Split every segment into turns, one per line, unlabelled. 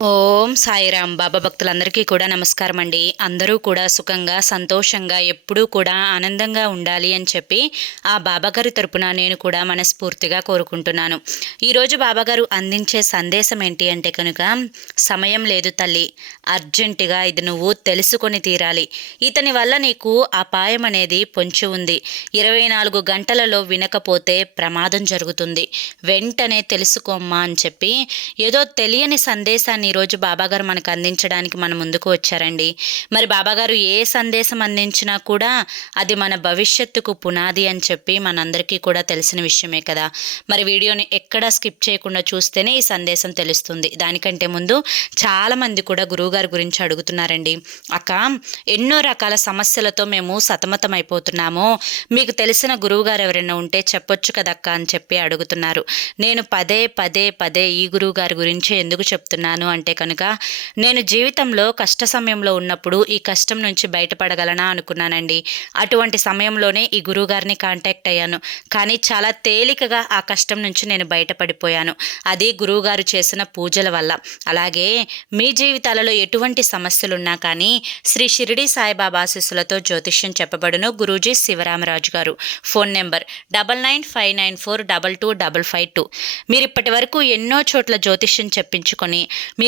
ఓం సాయిరామ్. బాబా భక్తులందరికీ కూడా నమస్కారం అండి. అందరూ కూడా సుఖంగా సంతోషంగా ఎప్పుడూ కూడా ఆనందంగా ఉండాలి అని చెప్పి ఆ బాబాగారి తరపున నేను కూడా మనస్ఫూర్తిగా కోరుకుంటున్నాను. ఈరోజు బాబాగారు అందించే సందేశం ఏంటి అంటే కనుక సమయం లేదు తల్లి. అర్జెంటుగా ఇది నువ్వు తెలుసుకొని తీరాలి. ఇతని వల్ల నీకు అపాయం అనేది పొంచి ఉంది. ఇరవై నాలుగు గంటలలో వినకపోతే ప్రమాదం జరుగుతుంది. వెంటనే తెలుసుకోమ్మా అని చెప్పి ఏదో తెలియని సందేశాన్ని ఈరోజు బాబాగారు మనకు అందించడానికి మన ముందుకు వచ్చారండి. మరి బాబాగారు ఏ సందేశం అందించినా కూడా అది మన భవిష్యత్తుకు పునాది అని చెప్పి మనందరికీ కూడా తెలిసిన విషయమే కదా. మరి వీడియోని ఎక్కడా స్కిప్ చేయకుండా చూస్తేనే ఈ సందేశం తెలుస్తుంది. దానికంటే ముందు చాలామంది కూడా గురువుగారి గురించి అడుగుతున్నారండి. అక్క ఎన్నో రకాల సమస్యలతో మేము సతమతం అయిపోతున్నాము మీకు తెలిసిన గురువుగారు ఎవరైనా ఉంటే చెప్పొచ్చు కదక్క అని చెప్పి అడుగుతున్నారు. నేను పదే పదే పదే ఈ గురువుగారి గురించి ఎందుకు చెప్తున్నాను అంటే కనుక నేను జీవితంలో కష్ట సమయంలో ఉన్నప్పుడు ఈ కష్టం నుంచి బయటపడగలనా అనుకున్నానండి. అటువంటి సమయంలోనే ఈ గురువుగారిని కాంటాక్ట్ అయ్యాను. కానీ చాలా తేలికగా ఆ కష్టం నుంచి నేను బయటపడిపోయాను. అది గురువుగారు చేసిన పూజల వల్ల. అలాగే మీ జీవితాలలో ఎటువంటి సమస్యలున్నా కానీ శ్రీ షిరిడి సాయిబాబా ఆశీస్సులతో జ్యోతిష్యం చెప్పబడును గురూజీ శివరామరాజు గారు. Phone number double nine five nine four double two double five two మీరు ఇప్పటి వరకు ఎన్నో చోట్ల జ్యోతిష్యం చెప్పించుకొని మీ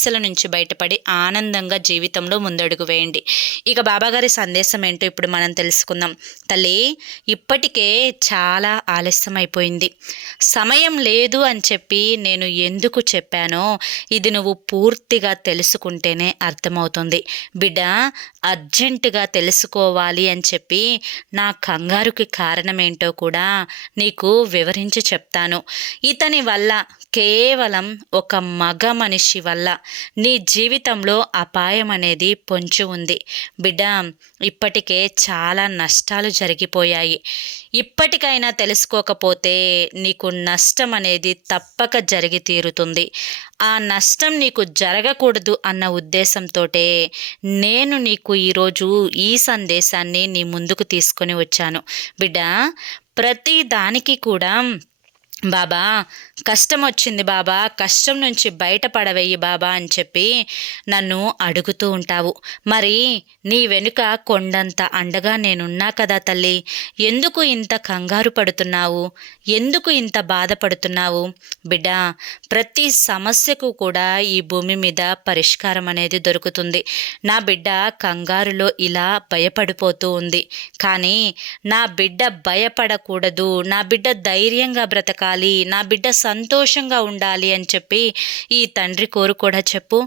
సమస్యల నుంచి బయటపడి ఆనందంగా జీవితంలో ముందడుగు వేయండి. ఇక బాబాగారి సందేశం ఏంటో ఇప్పుడు మనం తెలుసుకుందాం. తల్లి ఇప్పటికే చాలా ఆలస్యం అయిపోయింది. సమయం లేదు అని చెప్పి నేను ఎందుకు చెప్పానో ఇది నువ్వు పూర్తిగా తెలుసుకుంటేనే అర్థమవుతుంది. బిడ్డ అర్జెంటుగా తెలుసుకోవాలి అని చెప్పి నా కంగారుకి కారణమేంటో కూడా నీకు వివరించి చెప్తాను. ఇతని వల్ల కేవలం ఒక మగ మనిషి వల్ల నీ జీవితంలో అపాయం అనేది పొంచి ఉంది. బిడ్డ ఇప్పటికే చాలా నష్టాలు జరిగిపోయాయి. ఇప్పటికైనా తెలుసుకోకపోతే నీకు నష్టం అనేది తప్పక జరిగి తీరుతుంది. ఆ నష్టం నీకు జరగకూడదు అన్న ఉద్దేశంతో నేను నీకు ఈరోజు ఈ సందేశాన్ని నీ ముందుకు తీసుకొని వచ్చాను. బిడ్డ ప్రతి దానికి కూడా బాబా కష్టం వచ్చింది బాబా కష్టం నుంచి బయటపడవేయి బాబా అని చెప్పి నన్ను అడుగుతూ ఉంటావు. మరి నీ వెనుక కొండంత అండగా నేనున్నా కదా తల్లి. ఎందుకు ఇంత కంగారు పడుతున్నావు? ఎందుకు ఇంత బాధపడుతున్నావు? బిడ్డ ప్రతి సమస్యకు కూడా ఈ భూమి మీద పరిష్కారం అనేది దొరుకుతుంది. నా బిడ్డ కంగారులో ఇలా భయపడిపోతూ ఉంది. కానీ నా బిడ్డ భయపడకూడదు. నా బిడ్డ ధైర్యంగా ఉండాలి నా బిడ్డ సంతోషంగా ఉండాలి అని చెప్పి ఈ తండ్రి కోరు కూడా చెప్పు.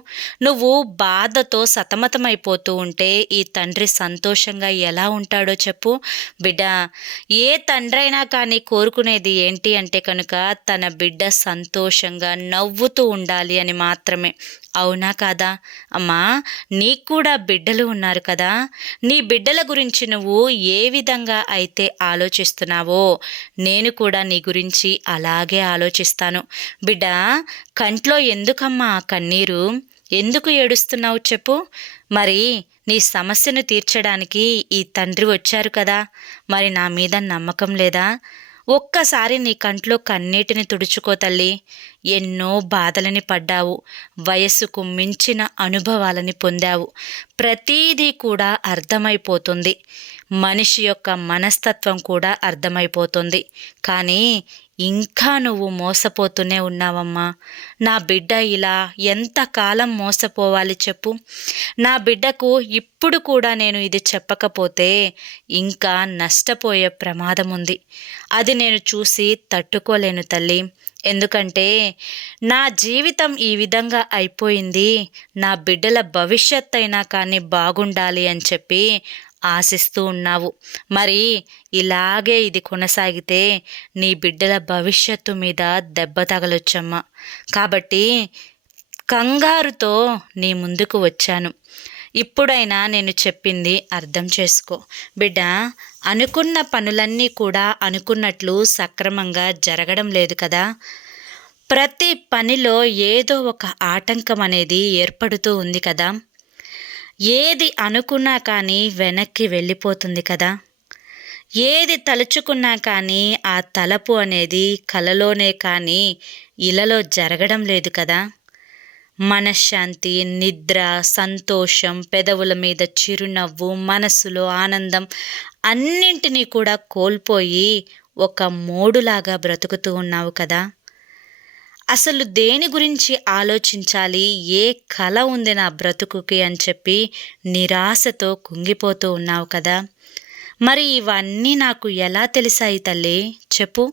నువ్వు బాధతో సతమతమైపోతూ ఉంటే ఈ తండ్రి సంతోషంగా ఎలా ఉంటాడో చెప్పు. బిడ్డ ఏ తండ్రి అయినా కానీ కోరుకునేది ఏంటి అంటే కనుక తన బిడ్డ సంతోషంగా నవ్వుతూ ఉండాలి అని మాత్రమే. అవునా కాదా? అమ్మా నీకు కూడా బిడ్డలు ఉన్నారు కదా. నీ బిడ్డల గురించి నువ్వు ఏ విధంగా అయితే ఆలోచిస్తున్నావో నేను కూడా నీ గురించి అలాగే ఆలోచిస్తాను. బిడ్డ కంట్లో ఎందుకమ్మా కన్నీరు? ఎందుకు ఏడుస్తున్నావు చెప్పు. మరి నీ సమస్యను తీర్చడానికి ఈ తండ్రి వచ్చారు కదా. మరి నా మీద నమ్మకం లేదా? ఒక్కసారి నీ కంట్లో కన్నీటిని తుడుచుకో తల్లి. ఎన్నో బాధలని పడ్డావు. వయస్సుకు మించిన అనుభవాలని పొందావు. ప్రతీదీ కూడా అర్థమైపోతుంది. మనిషి యొక్క మనస్తత్వం కూడా అర్థమైపోతుంది. కానీ ఇంకా నువ్వు మోసపోతూనే ఉన్నావమ్మా. నా బిడ్డ ఇలా ఎంతకాలం మోసపోవాలి చెప్పు. నా బిడ్డకు ఇప్పుడు కూడా నేను ఇది చెప్పకపోతే ఇంకా నష్టపోయే ప్రమాదం ఉంది అది నేను చూసి తట్టుకోలేను తల్లి. ఎందుకంటే నా జీవితం ఈ విధంగా అయిపోయింది. నా బిడ్డల భవిష్యత్ అయినా కానీ బాగుండాలి అని చెప్పి ఆశిస్తూ ఉన్నావు. మరి ఇలాగే ఇది కొనసాగితే నీ బిడ్డల భవిష్యత్తు మీద దెబ్బ తగలొచ్చమ్మా. కాబట్టి కంగారుతో నీ ముందుకు వచ్చాను. ఇప్పుడైనా నేను చెప్పింది అర్థం చేసుకో. బిడ్డ అనుకున్న పనులన్నీ కూడా అనుకున్నట్లు సక్రమంగా జరగడం లేదు కదా. ప్రతి పనిలో ఏదో ఒక ఆటంకం అనేది ఏర్పడుతూ ఉంది కదా. ఏది అనుకున్నా కానీ వెనక్కి వెళ్ళిపోతుంది కదా. ఏది తలుచుకున్నా కానీ ఆ తలపు అనేది కలలోనే కానీ ఇలలో జరగడం లేదు కదా. మనశ్శాంతి నిద్ర సంతోషం పెదవుల మీద చిరునవ్వు మనసులో ఆనందం అన్నింటినీ కూడా కోల్పోయి ఒక మోడులాగా బ్రతుకుతూ ఉన్నావు కదా. అసలు దేని గురించి ఆలోచించాలి? ఏ కళ ఉంది నా బ్రతుకుకి అని చెప్పి నిరాశతో కుంగిపోతూ ఉన్నావు కదా. మరి ఇవన్నీ నాకు ఎలా తెలిసాయి తల్లి? చెప్పు.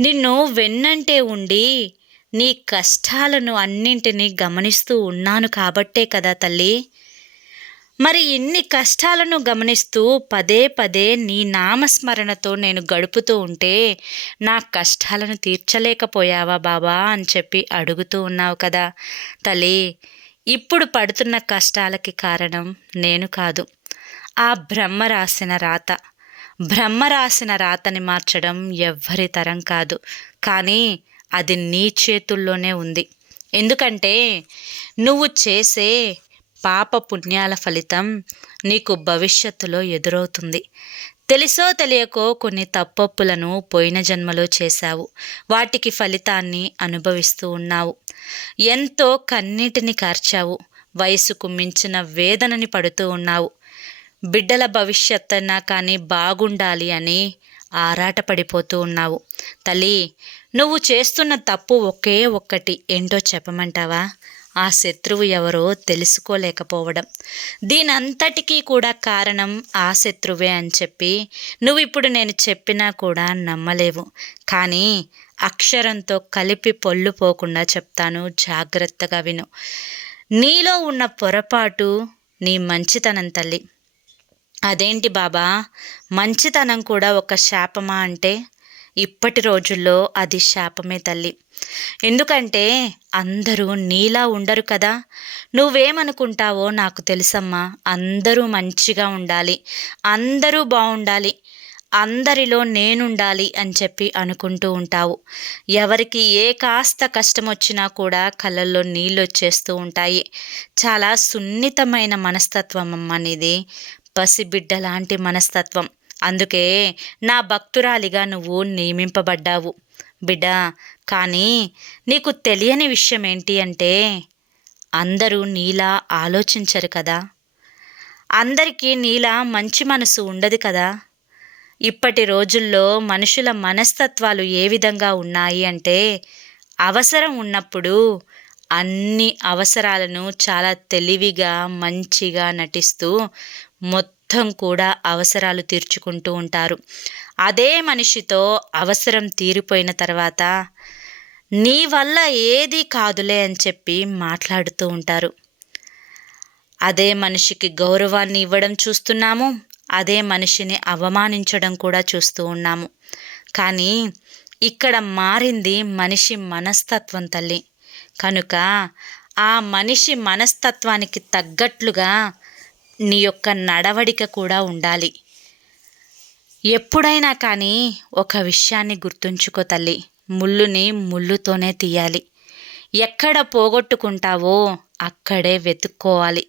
నిన్ను వెన్నంటే ఉండి నీ కష్టాలను అన్నింటినీ గమనిస్తూ ఉన్నాను కాబట్టే కదా తల్లి. మరి ఇన్ని కష్టాలను గమనిస్తూ పదే పదే నీ నామస్మరణతో నేను గడుపుతూ ఉంటే నా కష్టాలను తీర్చలేకపోయావా బాబా అని చెప్పి అడుగుతూ ఉన్నావు కదా. తల్లి ఇప్పుడు పడుతున్న కష్టాలకి కారణం నేను కాదు. ఆ బ్రహ్మ రాసిన రాత. బ్రహ్మ రాసిన రాతని మార్చడం ఎవ్వరి తరం కాదు. కానీ అది నీ చేతుల్లోనే ఉంది. ఎందుకంటే నువ్వు చేసే పాప పుణ్యాల ఫలితం నీకు భవిష్యత్తులో ఎదురవుతుంది. తెలుసో తెలియకో కొన్ని తప్పొప్పులను పోయిన జన్మలో చేశావు. వాటికి ఫలితాన్ని అనుభవిస్తూ ఉన్నావు. ఎంతో కన్నీటిని కార్చావు. వయసుకు మించిన వేదనని పడుతూ ఉన్నావు. బిడ్డల భవిష్యత్తన్నా కానీ బాగుండాలి అని ఆరాటపడిపోతూ ఉన్నావు. తల్లి నువ్వు చేస్తున్న తప్పు ఒకే ఒక్కటి. ఏంటో చెప్పమంటావా? ఆ శత్రువు ఎవరో తెలుసుకోలేకపోవడం. దీనంతటికీ కూడా కారణం ఆ శత్రువే అని చెప్పి నువ్వు ఇప్పుడు నేను చెప్పినా కూడా నమ్మలేవు. కానీ అక్షరంతో కలిపి పొల్లు పోకుండా చెప్తాను జాగ్రత్తగా విను. నీలో ఉన్న పొరపాటు నీ మంచితనం తల్లి. అదేంటి బాబా? మంచితనం కూడా ఒక శాపమా అంటే ఇప్పటి రోజుల్లో అది శాపమే తల్లి. ఎందుకంటే అందరూ నీలా ఉండరు కదా. నువ్వేమనుకుంటావో నాకు తెలుసమ్మా. అందరూ మంచిగా ఉండాలి. అందరూ బాగుండాలి అందరిలో నేనుండాలి అని చెప్పి అనుకుంటూ ఉంటావు. ఎవరికి ఏ కాస్త కష్టం వచ్చినా కూడా కళ్ళల్లో నీళ్ళు వచ్చేస్తూ ఉంటాయి. చాలా సున్నితమైన మనస్తత్వం అమ్మ అనేది పసిబిడ్డ లాంటి మనస్తత్వం. అందుకే నా భక్తురాలిగా నువ్వు నియమింపబడ్డావు. బిడ్డ కానీ నీకు తెలియని విషయం ఏంటి అంటే అందరూ నీలా ఆలోచించరు కదా. అందరికీ నీలా మంచి మనసు ఉండదు కదా. ఇప్పటి రోజుల్లో మనుషుల మనస్తత్వాలు ఏ విధంగా ఉన్నాయి అంటే అవసరం ఉన్నప్పుడు అన్ని అవసరాలను చాలా తెలివిగా మంచిగా నటిస్తూ మొత్తం కూడా అవసరాలు తీర్చుకుంటూ ఉంటారు. అదే మనిషితో అవసరం తీరిపోయిన తర్వాత నీ వల్ల ఏది కాదులే అని చెప్పి మాట్లాడుతూ ఉంటారు. అదే మనిషికి గౌరవాన్ని ఇవ్వడం చూస్తున్నాము. అదే మనిషిని అవమానించడం కూడా చూస్తూ ఉన్నాము. కానీ ఇక్కడ మారింది మనిషి మనస్తత్వం తల్లి. కనుక ఆ మనిషి మనస్తత్వానికి తగ్గట్లుగా నీ యొక్క నడవడిక కూడా ఉండాలి. ఎప్పుడైనా కానీ ఒక విషయాన్ని గుర్తుంచుకో తల్లి. ముళ్ళుని ముళ్ళుతోనే తీయాలి. ఎక్కడ పోగొట్టుకుంటావో అక్కడే వెతుక్కోవాలి.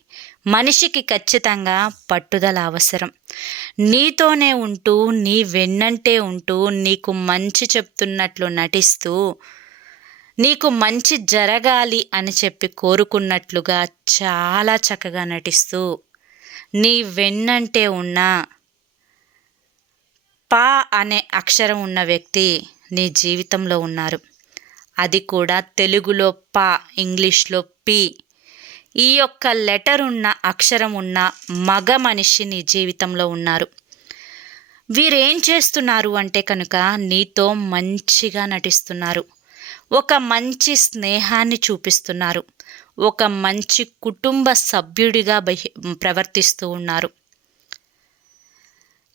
మనిషికి ఖచ్చితంగా పట్టుదల అవసరం. నీతోనే ఉంటూ నీ వెన్నంటే ఉంటూ నీకు మంచి చెప్తున్నట్లు నటిస్తూ నీకు మంచి జరగాలి అని చెప్పి కోరుకున్నట్లుగా చాలా చక్కగా నటిస్తూ నీ వెన్నంటే ఉన్న పా అనే అక్షరం ఉన్న వ్యక్తి నీ జీవితంలో ఉన్నారు. అది కూడా తెలుగులో పా ఇంగ్లీష్లో పి. ఈ యొక్క లెటర్ ఉన్న అక్షరం ఉన్న మగ మనిషి నీ జీవితంలో ఉన్నారు. వీరేం చేస్తున్నారు అంటే కనుక నీతో మంచిగా నటిస్తున్నారు. ఒక మంచి స్నేహాన్ని చూపిస్తున్నారు. ఒక మంచి కుటుంబ సభ్యుడిగా బహి ప్రవర్తిస్తూ ఉన్నారు.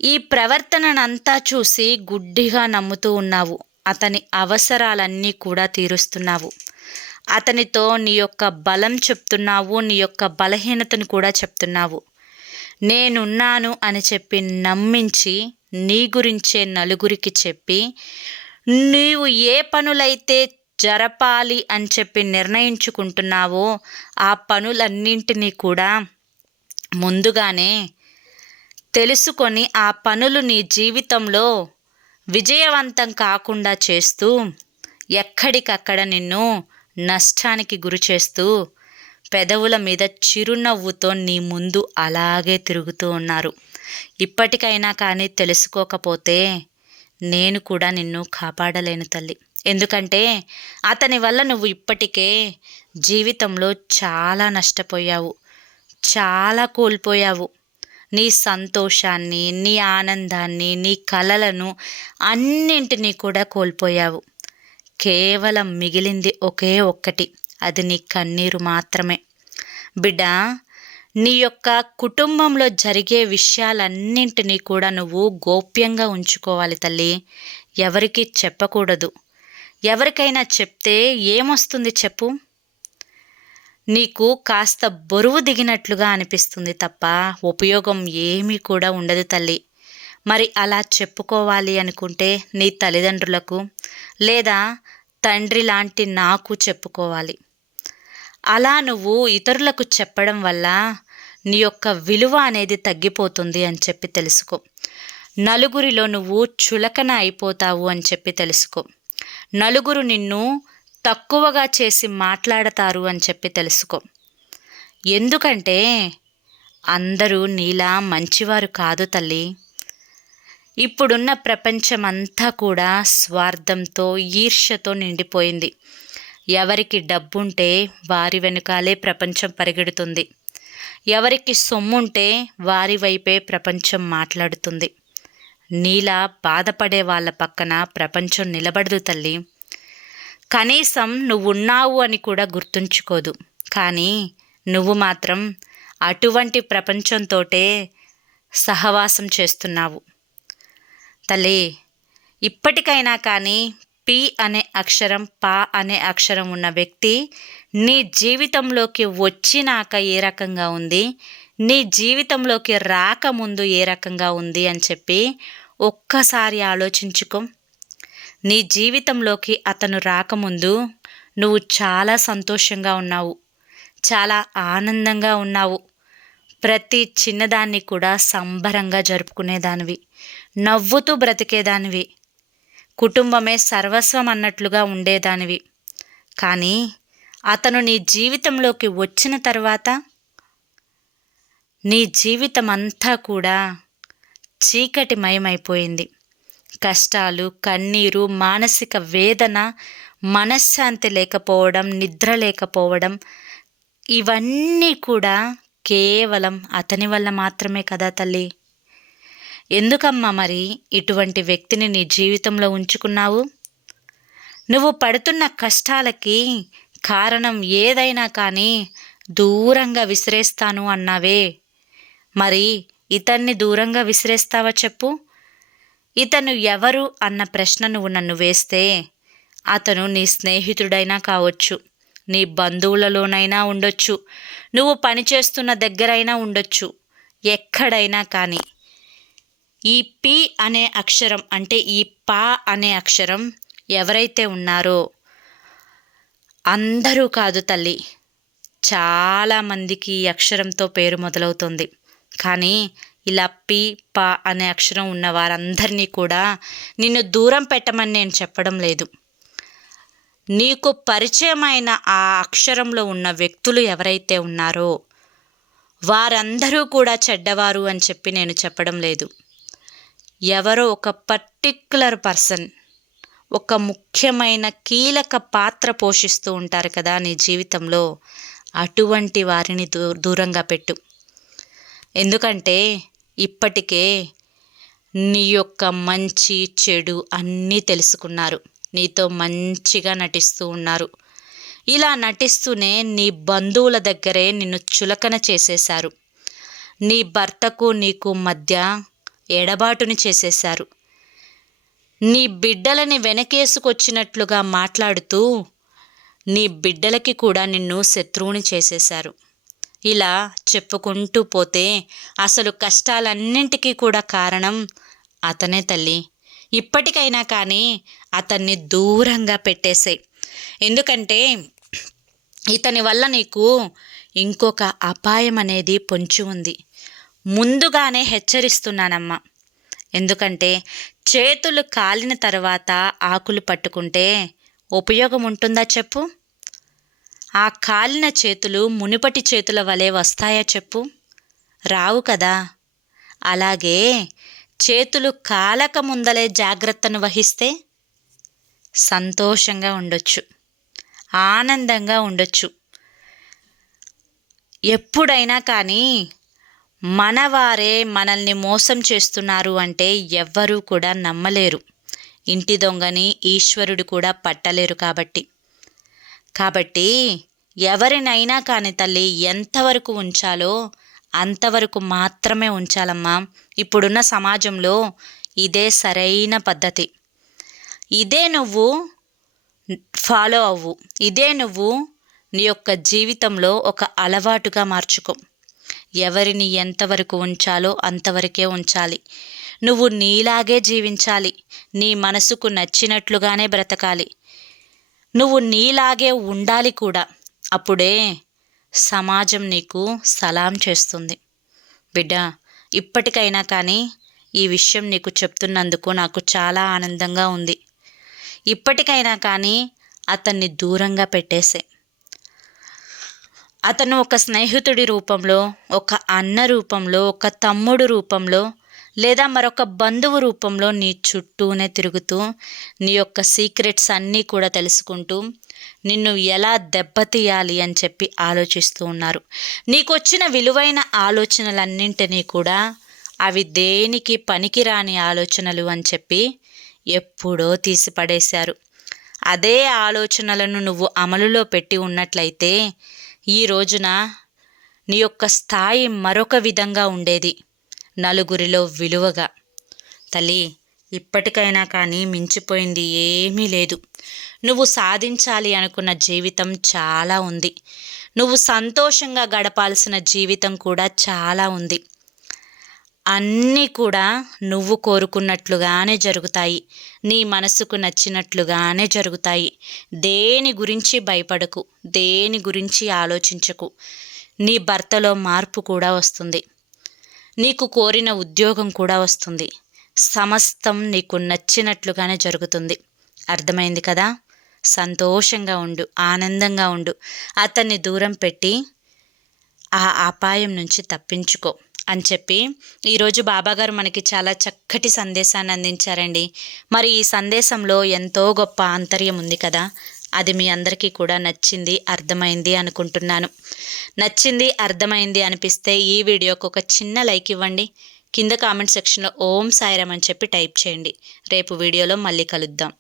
ఈ ప్రవర్తననంతా చూసి గుడ్డిగా నమ్ముతూ ఉన్నావు. అతని అవసరాలన్నీ కూడా తీరుస్తున్నావు. అతనితో నీ యొక్క బలం చెప్తున్నావు నీ యొక్క బలహీనతను కూడా చెప్తున్నావు. నేనున్నాను అని చెప్పి నమ్మించి నీ గురించే నలుగురికి చెప్పి నీవు ఏ పనులైతే జరపాలి అని చెప్పి నిర్ణయించుకుంటున్నావో ఆ పనులన్నింటినీ కూడా ముందుగానే తెలుసుకొని ఆ పనులు నీ జీవితంలో విజయవంతం కాకుండా చేస్తూ ఎక్కడికక్కడ నిన్ను నష్టానికి గురి చేస్తూ పెదవుల మీద చిరునవ్వుతో నీ ముందు అలాగే తిరుగుతూ ఉన్నారు. ఇప్పటికైనా కానీ తెలుసుకోకపోతే నేను కూడా నిన్ను కాపాడలేను తల్లి. ఎందుకంటే అతని వల్ల నువ్వు ఇప్పటికే జీవితంలో చాలా నష్టపోయావు చాలా కోల్పోయావు. నీ సంతోషాన్ని నీ ఆనందాన్ని నీ కలలను అన్నింటినీ కూడా కోల్పోయావు. కేవలం మిగిలింది ఒకే ఒక్కటి అది నీ కన్నీరు మాత్రమే. బిడ్డ నీ యొక్క కుటుంబంలో జరిగే విషయాలన్నింటినీ కూడా నువ్వు గోప్యంగా ఉంచుకోవాలి తల్లి. ఎవరికి చెప్పకూడదు. ఎవరికైనా చెప్తే ఏమొస్తుంది చెప్పు? నీకు కాస్త బరువు దిగినట్లుగా అనిపిస్తుంది తప్ప ఉపయోగం ఏమీ కూడా ఉండదు తల్లి. మరి అలా చెప్పుకోవాలి అనుకుంటే నీ తల్లిదండ్రులకు లేదా తండ్రి లాంటి నాకు చెప్పుకోవాలి. అలా నువ్వు ఇతరులకు చెప్పడం వల్ల నీ యొక్క విలువ అనేది తగ్గిపోతుంది అని చెప్పి తెలుసుకో. నలుగురిలో నువ్వు చులకన అయిపోతావు అని చెప్పి తెలుసుకో. నలుగురు నిన్ను తక్కువగా చేసి మాట్లాడతారు అని చెప్పి తెలుసుకో. ఎందుకంటే అందరూ నీలా మంచివారు కాదు తల్లి. ఇప్పుడున్న ప్రపంచమంతా కూడా స్వార్థంతో ఈర్ష్యతో నిండిపోయింది. ఎవరికి డబ్బుంటే వారి వెనుకాలే ప్రపంచం పరిగెడుతుంది. ఎవరికి సొమ్ముంటే వారి వైపే ప్రపంచం మాట్లాడుతుంది. నీలా బాధపడే వాళ్ళ పక్కన ప్రపంచం నిలబడదు తల్లి. కనీసం నువ్వున్నావు అని కూడా గుర్తుంచుకోదు. కానీ నువ్వు మాత్రం అటువంటి ప్రపంచంతోటే సహవాసం చేస్తున్నావు. తల్లి ఇప్పటికైనా కానీ పి అనే అక్షరం పా అనే అక్షరం ఉన్న వ్యక్తి నీ జీవితంలోకి వచ్చినాక ఏ రకంగా ఉంది? నీ జీవితంలోకి రాకముందు ఏ రకంగా ఉంది అని చెప్పి ఒక్కసారి ఆలోచించుకో. నీ జీవితంలోకి అతను రాకముందు నువ్వు చాలా సంతోషంగా ఉన్నావు. చాలా ఆనందంగా ఉన్నావు. ప్రతి చిన్నదాన్ని కూడా సంబరంగా జరుపుకునేదానివి. నవ్వుతూ బ్రతికేదానివి. కుటుంబమే సర్వస్వం అన్నట్లుగా ఉండేదానివి. కానీ అతను నీ జీవితంలోకి వచ్చిన తర్వాత నీ జీవితం అంతా కూడా చీకటిమయమైపోయింది. కష్టాలు కన్నీరు మానసిక వేదన మనశ్శాంతి లేకపోవడం నిద్ర లేకపోవడం ఇవన్నీ కూడా కేవలం అతని వల్ల మాత్రమే కదా తల్లి. ఎందుకమ్మా మరి ఇటువంటి వ్యక్తిని నీ జీవితంలో ఉంచుకున్నావు? నువ్వు పడుతున్న కష్టాలకి కారణం ఏదైనా కానీ దూరంగా విసిరేస్తాను అన్నావే. మరి ఇతన్ని దూరంగా విసిరేస్తావా చెప్పు? ఇతను ఎవరు అన్న ప్రశ్న నువ్వు నన్ను వేస్తే అతను నీ స్నేహితుడైనా కావచ్చు నీ బంధువులలోనైనా ఉండొచ్చు నువ్వు పనిచేస్తున్న దగ్గరైనా ఉండొచ్చు ఎక్కడైనా కానీ. ఈ పి అనే అక్షరం అంటే ఈ పా అనే అక్షరం ఎవరైతే ఉన్నారో అందరూ కాదు తల్లి. చాలామందికి ఈ అక్షరంతో పేరు మొదలవుతుంది. కానీ ఇలా పి ప అనే అక్షరం ఉన్న వారందరినీ కూడా నిన్ను దూరం పెట్టమని నేను చెప్పడం లేదు. నీకు పరిచయమైన ఆ అక్షరంలో ఉన్న వ్యక్తులు ఎవరైతే ఉన్నారో వారందరూ కూడా చెడ్డవారు అని చెప్పి నేను చెప్పడం లేదు. ఎవరో ఒక పర్టిక్యులర్ పర్సన్ ఒక ముఖ్యమైన కీలక పాత్ర పోషిస్తూ ఉంటారు కదా నీ జీవితంలో అటువంటి వారిని దూ దూరంగా పెట్టు. ఎందుకంటే ఇప్పటికే నీ యొక్క మంచి చెడు అన్నీ తెలుసుకున్నారు. నీతో మంచిగా నటిస్తూ ఉన్నారు. ఇలా నటిస్తూనే నీ బంధువుల దగ్గరే నిన్ను చులకన చేసేశారు. నీ భర్తకు నీకు మధ్య ఎడబాటుని చేసేశారు. నీ బిడ్డలని వెనకేసుకొచ్చినట్లుగా మాట్లాడుతూ నీ బిడ్డలకి కూడా నిన్ను శత్రువుని చేసేశారు. ఇలా చెప్పుకుంటూ పోతే అసలు కష్టాలన్నింటికీ కూడా కారణం అతనే తల్లి. ఇప్పటికైనా కానీ అతన్ని దూరంగా పెట్టేసాయి. ఎందుకంటే ఇతని వల్ల నీకు ఇంకొక అపాయం అనేది పొంచి ఉంది. ముందుగానే హెచ్చరిస్తున్నానమ్మా. ఎందుకంటే చేతులు కాలిన తర్వాత ఆకులు పట్టుకుంటే ఉపయోగం ఉంటుందా చెప్పు? ఆ కాలిన చేతులు మునుపటి చేతుల వలె వస్తాయా చెప్పు? రావు కదా. అలాగే చేతులు కాలక ముందలే జాగ్రత్తను వహిస్తే సంతోషంగా ఉండొచ్చు. ఆనందంగా ఉండొచ్చు. ఎప్పుడైనా కానీ మనవారే మనల్ని మోసం చేస్తున్నారు అంటే ఎవ్వరూ కూడా నమ్మలేరు. ఇంటి దొంగని ఈశ్వరుడు కూడా పట్టలేరు కాబట్టి. కాబట్టి ఎవరినైనా కానీ తల్లి ఎంతవరకు ఉంచాలో అంతవరకు మాత్రమే ఉంచాలమ్మా. ఇప్పుడున్న సమాజంలో ఇదే సరైన పద్ధతి. ఇదే నువ్వు ఫాలో అవ్వు. ఇదే నువ్వు నీ యొక్క జీవితంలో ఒక అలవాటుగా మార్చుకో. ఎవరిని ఎంతవరకు ఉంచాలో అంతవరకే ఉంచాలి. నువ్వు నీలాగే జీవించాలి. నీ మనసుకు నచ్చినట్లుగానే బ్రతకాలి. నువ్వు నీలాగే ఉండాలి కూడా. అప్పుడే సమాజం నీకు సలాం చేస్తుంది. బిడ్డ ఇప్పటికైనా కానీ ఈ విషయం నీకు చెప్తున్నందుకు నాకు చాలా ఆనందంగా ఉంది. ఇప్పటికైనా కానీ అతన్ని దూరంగా పెట్టేసే. అతను ఒక స్నేహితుడి రూపంలో ఒక అన్న రూపంలో ఒక తమ్ముడు రూపంలో లేదా మరొక బంధువు రూపంలో నీ చుట్టూనే తిరుగుతూ నీ యొక్క సీక్రెట్స్ అన్నీ కూడా తెలుసుకుంటూ నిన్ను ఎలా దెబ్బతీయాలి అని చెప్పి ఆలోచిస్తూ ఉన్నారు. నీకు వచ్చిన విలువైన ఆలోచనలన్నింటినీ కూడా అవి దేనికి పనికిరాని ఆలోచనలు అని చెప్పి ఎప్పుడో తీసిపడేశారు. అదే ఆలోచనలను నువ్వు అమలులో పెట్టి ఉన్నట్లయితే ఈ రోజున నీ యొక్క స్థాయి మరొక విధంగా ఉండేది. నలుగురిలో విలువగా. తల్లి ఇప్పటికైనా కానీ మించిపోయింది ఏమీ లేదు. నువ్వు సాధించాలి అనుకున్న జీవితం చాలా ఉంది. నువ్వు సంతోషంగా గడపాల్సిన జీవితం కూడా చాలా ఉంది. అన్నీ కూడా నువ్వు కోరుకున్నట్లుగానే జరుగుతాయి. నీ మనసుకు నచ్చినట్లుగానే జరుగుతాయి. దేని గురించి భయపడకు దేని గురించి ఆలోచించకు. నీ భర్తలో మార్పు కూడా వస్తుంది. నీకు కోరిన ఉద్యోగం కూడా వస్తుంది. సమస్తం నీకు నచ్చినట్లుగానే జరుగుతుంది. అర్థమైంది కదా? సంతోషంగా ఉండు ఆనందంగా ఉండు. అతన్ని దూరం పెట్టి ఆ అపాయం నుంచి తప్పించుకో అని చెప్పి ఈరోజు బాబాగారు మనకి చాలా చక్కటి సందేశాన్ని అందించారండి. మరి ఈ సందేశంలో ఎంతో గొప్ప ఆంతర్యం ఉంది కదా? అది మీ అందరికీ కూడా నచ్చింది అర్థమైంది అనుకుంటున్నాను. నచ్చింది అర్థమైంది అనిపిస్తే ఈ వీడియోకి ఒక చిన్న లైక్ ఇవ్వండి. కింద కామెంట్ సెక్షన్లో ఓం సాయిరామ్ అని చెప్పి టైప్ చేయండి. రేపు వీడియోలో మళ్ళీ కలుద్దాం.